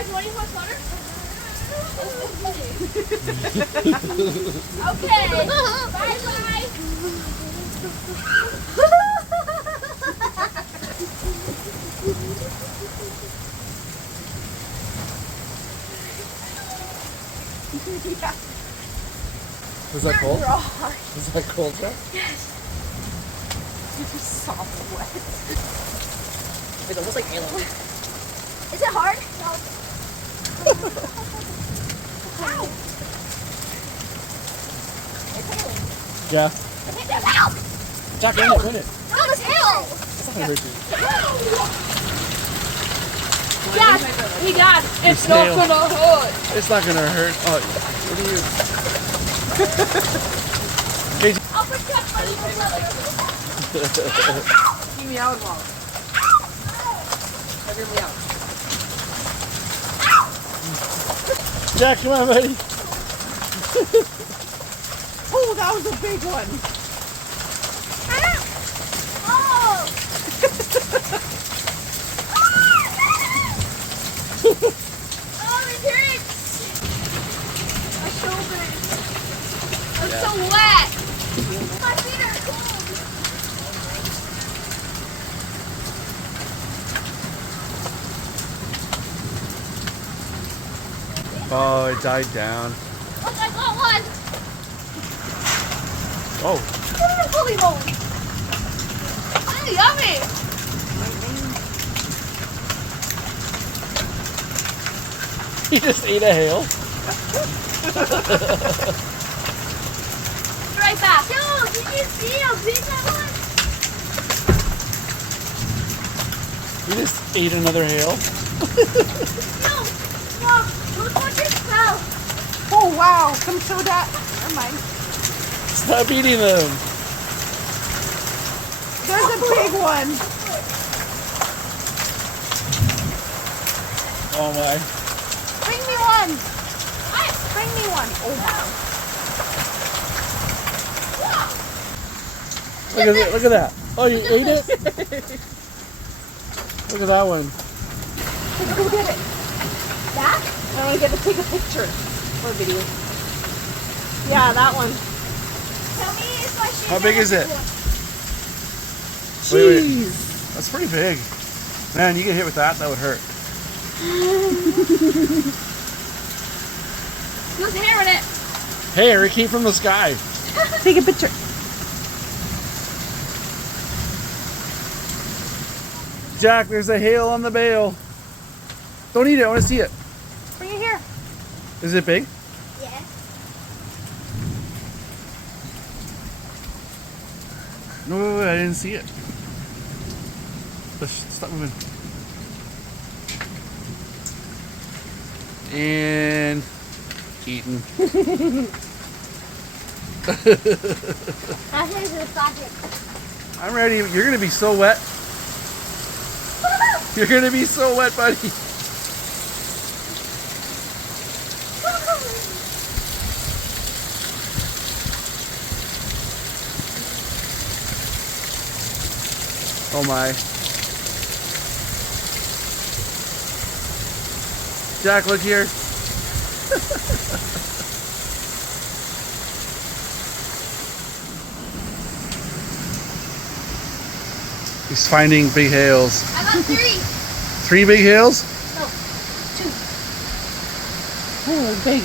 guys want any hot water? Okay. Bye-bye. Yeah. Was that cold? They're all hard. Was that cold, Jack? Yes. Super soft wet. It's almost like Halo. Is it hard? No. Ow. It's hailing. Yeah. Ow! Jack, win it. No, it's hail! It's not gonna hurt you. Dad, we got it. It's not hail. gonna hurt. It's not gonna hurt. Oh, what are you? Okay. I'll protect my little brother. Keep me out, Mom. Have your meow. Jack, come on, buddy. Oh, that was a big one. Oh! Oh, it hurts! My shoulder. I'm so wet. My feet are cold. Oh, it died down. Look, I got one. Oh. Holy moly. Oh, yummy. He just ate a hail. Right back. Yo, did you see how big that was? He just ate another hail. No, Mom, look what just fell. Oh, wow. Come show that. Never mind. Stop eating them. There's a big one. Oh my. Bring me one. Bring me one. Oh, wow. Look at that. Oh, you ate it? Look at that one. Go get it. That? I want to take a picture or video. Yeah, that one. Tell me if I should. How big is it? Jeez. Wait. That's pretty big. Man, you get hit with that, that would hurt. There's hair in it. Hair, it came from the sky. Take a picture. Jack, there's a hail on the bale. Don't eat it, I want to see it. Bring it here. Is it big? Yes. No, wait, I didn't see it. Stop moving. And eaten. That's his project. I'm ready. You're gonna be so wet. You're gonna be so wet, buddy. Oh my. Jack, look here. He's finding big hails. I got 3. 3 big hails? No, 2. Oh, big.